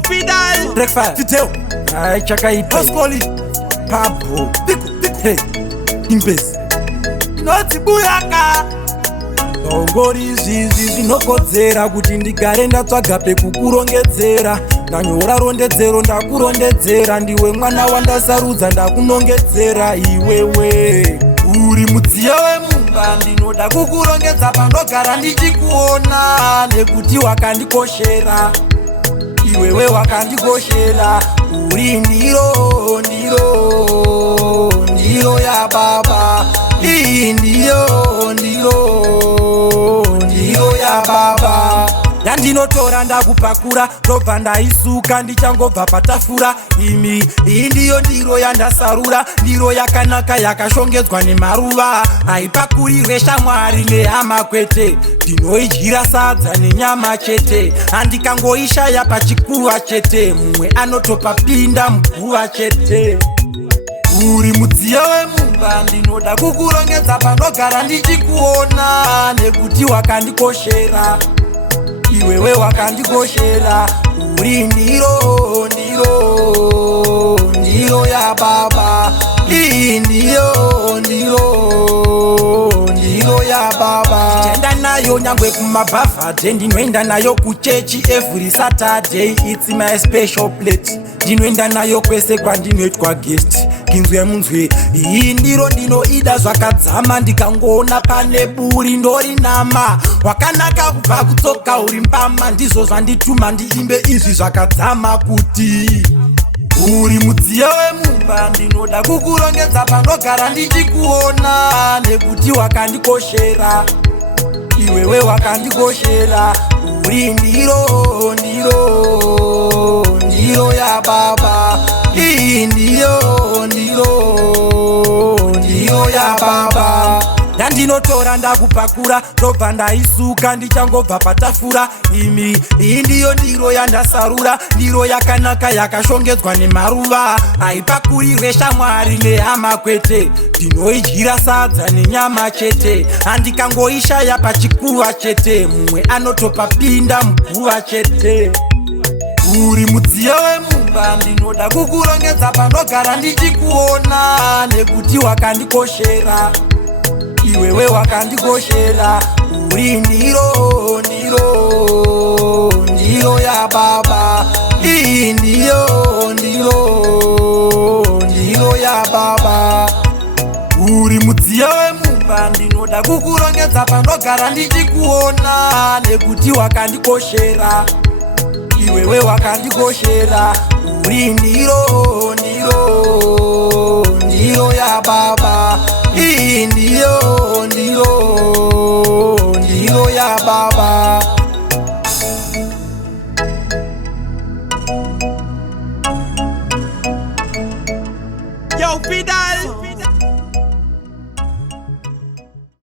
DjFydale. Breakfast. Titeo. Ai chakaita. Oscoli. Pabo. Pico. Hey. Impesi. Noti Buyaka. Ngori izvi zvinokodzera kuti ndigare ndatsvaga pekukurongedzera. Ndanyora rondedzero ndakurondedzera, ndiwe mwana wandasarudza ndakunongedzera iwewe. Uri mudziyo wemumba, ndinoda kukurongedza pandogara ndichikuona, nekuti wakandikoshera, iwewe wakandikoshera. Uri Ndiro Yababa. Ndiro Yababa. Ndinotora ndakupakura, ndobva ndaisuka ndichangobva patafura. Imi iyi ndiyo ndiro yandasarura, ndiro yakanaka yakashongedzwa nemaruva. Haipakurirwe shamwari nehama kwete, ndinoidyira sadza nenyama chete. Handikangoishaya pachikuva chete, mumwe anotopapinda muguva chete. Uri mudziyo wemumba, ndinoda kukurongedza pandogara ndichikuona, nekuti wakandikoshera, iwewe wakandikoshera. Uri Ndiro Yababa. Ndiro Yababa. Ndichenda nayo nyangwe kumabhavhadhe, ndinoenda nayo kuchechi every Saturday. It's my special plate. Ndinoenda nayo kwese kwandinoitwa guest. Kinzwe munzwe iyi ndiro ndinoida zvakadzama, ndikangoona pane buri ndorinama. Wakanaka kubva kutsoka uri mbama, ndizvo zvandituma ndiimbe izvi zvakadzama kuti uri mudziyo wemumba, ndinoda kukurongedza pandogara ndichikuona, nekuti wakandikoshera, iwewe wakandikoshera. Uri Ndiro Yababa. Ndiro Yababa. Ndinotora ndakupakura, ndobva ndaisuka ndichangobva patafura. Imi iyi ndiyo ndiro yandasarura, ndiro yakanaka yakashongedzwa nemaruva. Haipakurirwe shamwari nehama kwete, ndinoidyira sadza nenyama chete. Handikangoishaya pachikuva chete, mumwe anotopapinda muguva chete. Uri mudziyo wemumba, ndinoda kukurongedza pandogara ndichikuona, nekuti wakandikoshera, iwewe wakandikoshera. Uri Ndiro Yababa. Ndiro Yababa. Uri mudziyo wemumba, ndinoda kukurongedza pandogara ndichikuona, nekuti wakandikoshera, iwewe wakandikoshera. Uri Ndiro Yababa. Ndiro Yababa. DjFydale.